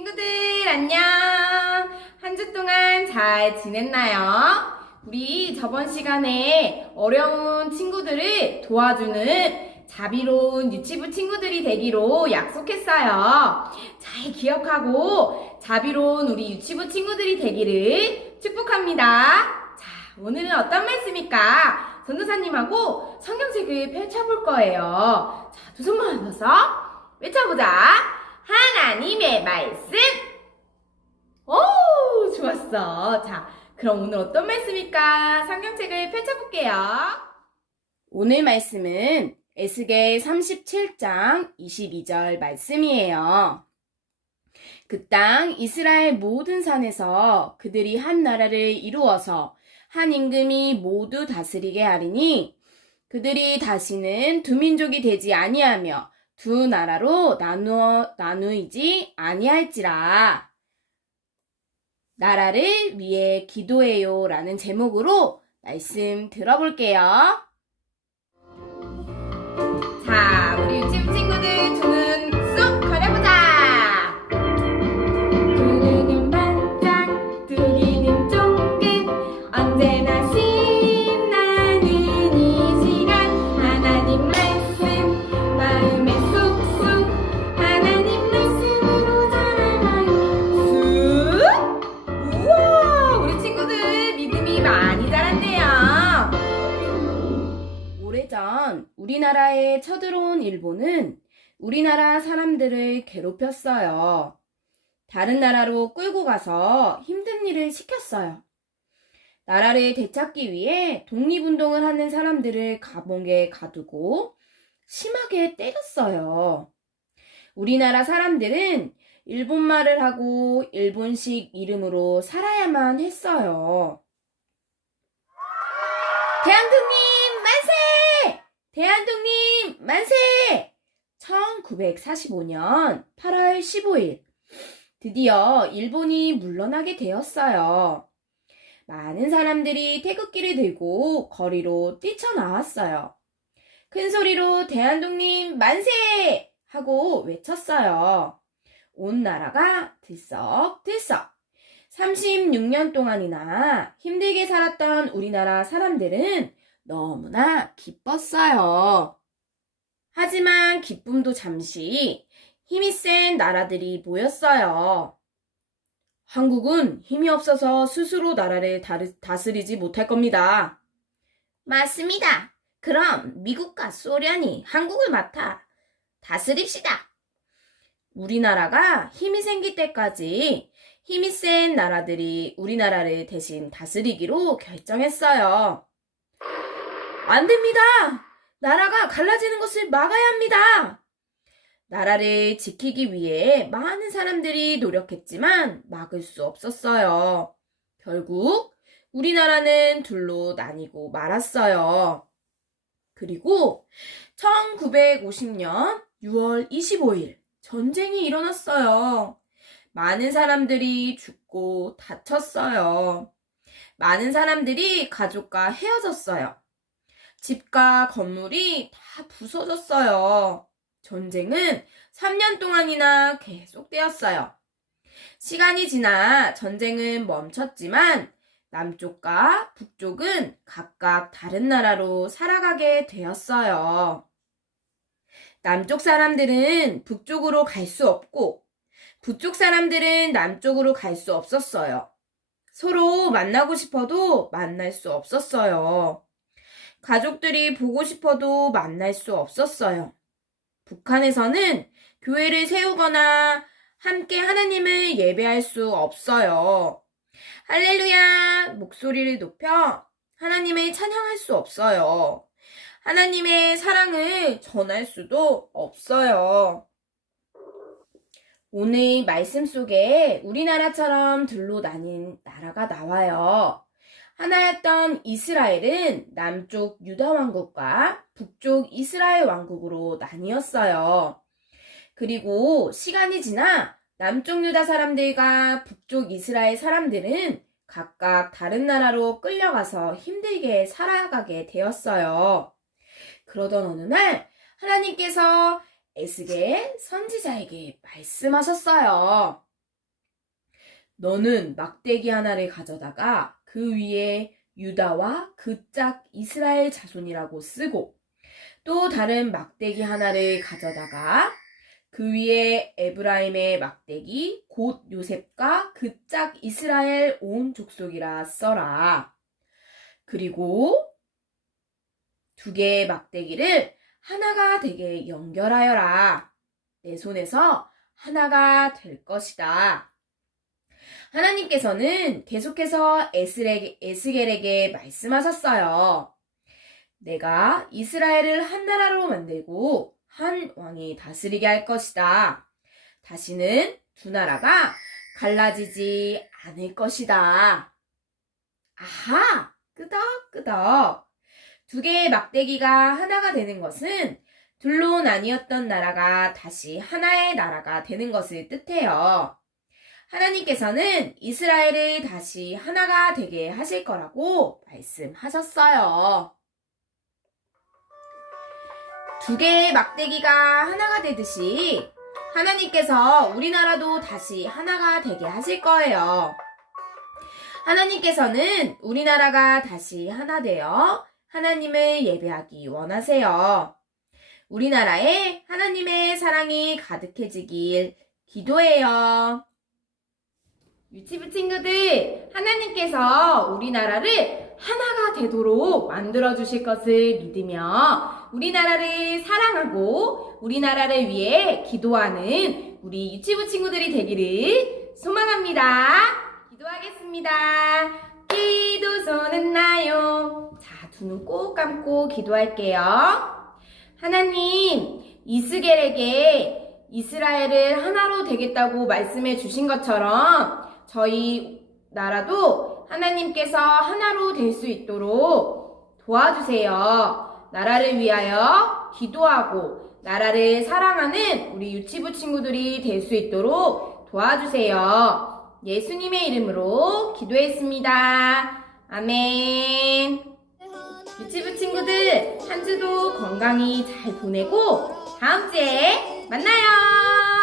친구들 안녕! 한 주 동안 잘 지냈나요? 우리 저번 시간에 어려운 친구들을 도와주는 자비로운 유치부 친구들이 되기로 약속했어요. 잘 기억하고 자비로운 우리 유치부 친구들이 되기를 축복합니다. 자, 오늘은 어떤 말씀일까? 전도사님하고 성경책을 펼쳐볼 거예요. 자, 두 손만 모아서 외쳐보자. 하나님의 말씀. 오, 좋았어. 자, 그럼 오늘 어떤 말씀일까? 성경책을 펼쳐볼게요. 오늘 말씀은 에스겔 37장 22절 말씀이에요. 그 땅 이스라엘 모든 산에서 그들이 한 나라를 이루어서 한 임금이 모두 다스리게 하리니 그들이 다시는 두 민족이 되지 아니하며 두 나라로 나누이지 아니할지라. 나라를 위해 기도해요 라는 제목으로 말씀 들어볼게요. 자, 우리 유치부 친구들 두 눈 쏙 가려보자. 두 눈은 반짝, 두 귀는 쫑긋, 언제나 신나는 이 시간. 하나님 말씀 마음에 쏙쏙, 하나님 말씀으로 자라나요. 쑥! 우와, 우리 친구들 믿음이 많이 자랐네요. 오래전 우리나라에 쳐들어온 일본은 우리나라 사람들을 괴롭혔어요. 다른 나라로 끌고 가서 힘든 일을 시켰어요. 나라를 되찾기 위해 독립운동을 하는 사람들을 감옥에 가두고 심하게 때렸어요. 우리나라 사람들은 일본말을 하고 일본식 이름으로 살아야만 했어요. 대한독립 만세! 대한독립 만세! 1945년 8월 15일 드디어 일본이 물러나게 되었어요. 많은 사람들이 태극기를 들고 거리로 뛰쳐나왔어요. 큰 소리로 대한독립 만세! 하고 외쳤어요. 온 나라가 들썩들썩. 36년 동안이나 힘들게 살았던 우리나라 사람들은 너무나 기뻤어요. 하지만 기쁨도 잠시 힘이 센 나라들이 모였어요. 한국은 힘이 없어서 스스로 나라를 다스리지 못할 겁니다. 맞습니다. 그럼 미국과 소련이 한국을 맡아 다스립시다. 우리나라가 힘이 생길 때까지 힘이 센 나라들이 우리나라를 대신 다스리기로 결정했어요. 안 됩니다. 나라가 갈라지는 것을 막아야 합니다. 나라를 지키기 위해 많은 사람들이 노력했지만 막을 수 없었어요. 결국 우리나라는 둘로 나뉘고 말았어요. 그리고 1950년 6월 25일 전쟁이 일어났어요. 많은 사람들이 죽고 다쳤어요. 많은 사람들이 가족과 헤어졌어요. 집과 건물이 다 부서졌어요. 전쟁은 3년 동안이나 계속되었어요. 시간이 지나 전쟁은 멈췄지만 남쪽과 북쪽은 각각 다른 나라로 살아가게 되었어요. 남쪽 사람들은 북쪽으로 갈 수 없고 북쪽 사람들은 남쪽으로 갈 수 없었어요. 서로 만나고 싶어도 만날 수 없었어요. 가족들이 보고 싶어도 만날 수 없었어요. 북한에서는 교회를 세우거나 함께 하나님을 예배할 수 없어요. 할렐루야! 목소리를 높여 하나님을 찬양할 수 없어요. 하나님의 사랑을 전할 수도 없어요. 오늘 말씀 속에 우리나라처럼 둘로 나뉜 나라가 나와요. 하나였던 이스라엘은 남쪽 유다 왕국과 북쪽 이스라엘 왕국으로 나뉘었어요. 그리고 시간이 지나 남쪽 유다 사람들과 북쪽 이스라엘 사람들은 각각 다른 나라로 끌려가서 힘들게 살아가게 되었어요. 그러던 어느 날 하나님께서 에스겔 선지자에게 말씀하셨어요. 너는 막대기 하나를 가져다가 그 위에 유다와 그 짝 이스라엘 자손이라고 쓰고 또 다른 막대기 하나를 가져다가 그 위에 에브라임의 막대기 곧 요셉과 그 짝 이스라엘 온 족속이라 써라. 그리고 두 개의 막대기를 하나가 되게 연결하여라. 내 손에서 하나가 될 것이다. 하나님께서는 계속해서 에스겔에게 말씀하셨어요. 내가 이스라엘을 한 나라로 만들고 한 왕이 다스리게 할 것이다. 다시는 두 나라가 갈라지지 않을 것이다. 아하! 끄덕끄덕. 두 개의 막대기가 하나가 되는 것은 둘로 나뉘었던 나라가 다시 하나의 나라가 되는 것을 뜻해요. 하나님께서는 이스라엘을 다시 하나가 되게 하실 거라고 말씀하셨어요. 두 개의 막대기가 하나가 되듯이 하나님께서 우리나라도 다시 하나가 되게 하실 거예요. 하나님께서는 우리나라가 다시 하나 되어 하나님을 예배하기 원하세요. 우리나라에 하나님의 사랑이 가득해지길 기도해요. 유치부 친구들, 하나님께서 우리나라를 하나가 되도록 만들어주실 것을 믿으며 우리나라를 사랑하고 우리나라를 위해 기도하는 우리 유치부 친구들이 되기를 소망합니다. 기도하겠습니다. 기도서는 나요. 자, 두 눈 꼭 감고 기도할게요. 하나님, 이스겔에게 이스라엘을 하나로 되겠다고 말씀해 주신 것처럼 저희 나라도 하나님께서 하나로 될 수 있도록 도와주세요. 나라를 위하여 기도하고 나라를 사랑하는 우리 유치부 친구들이 될 수 있도록 도와주세요. 예수님의 이름으로 기도했습니다. 아멘. 유치부 친구들, 한 주도 건강히 잘 보내고 다음 주에 만나요.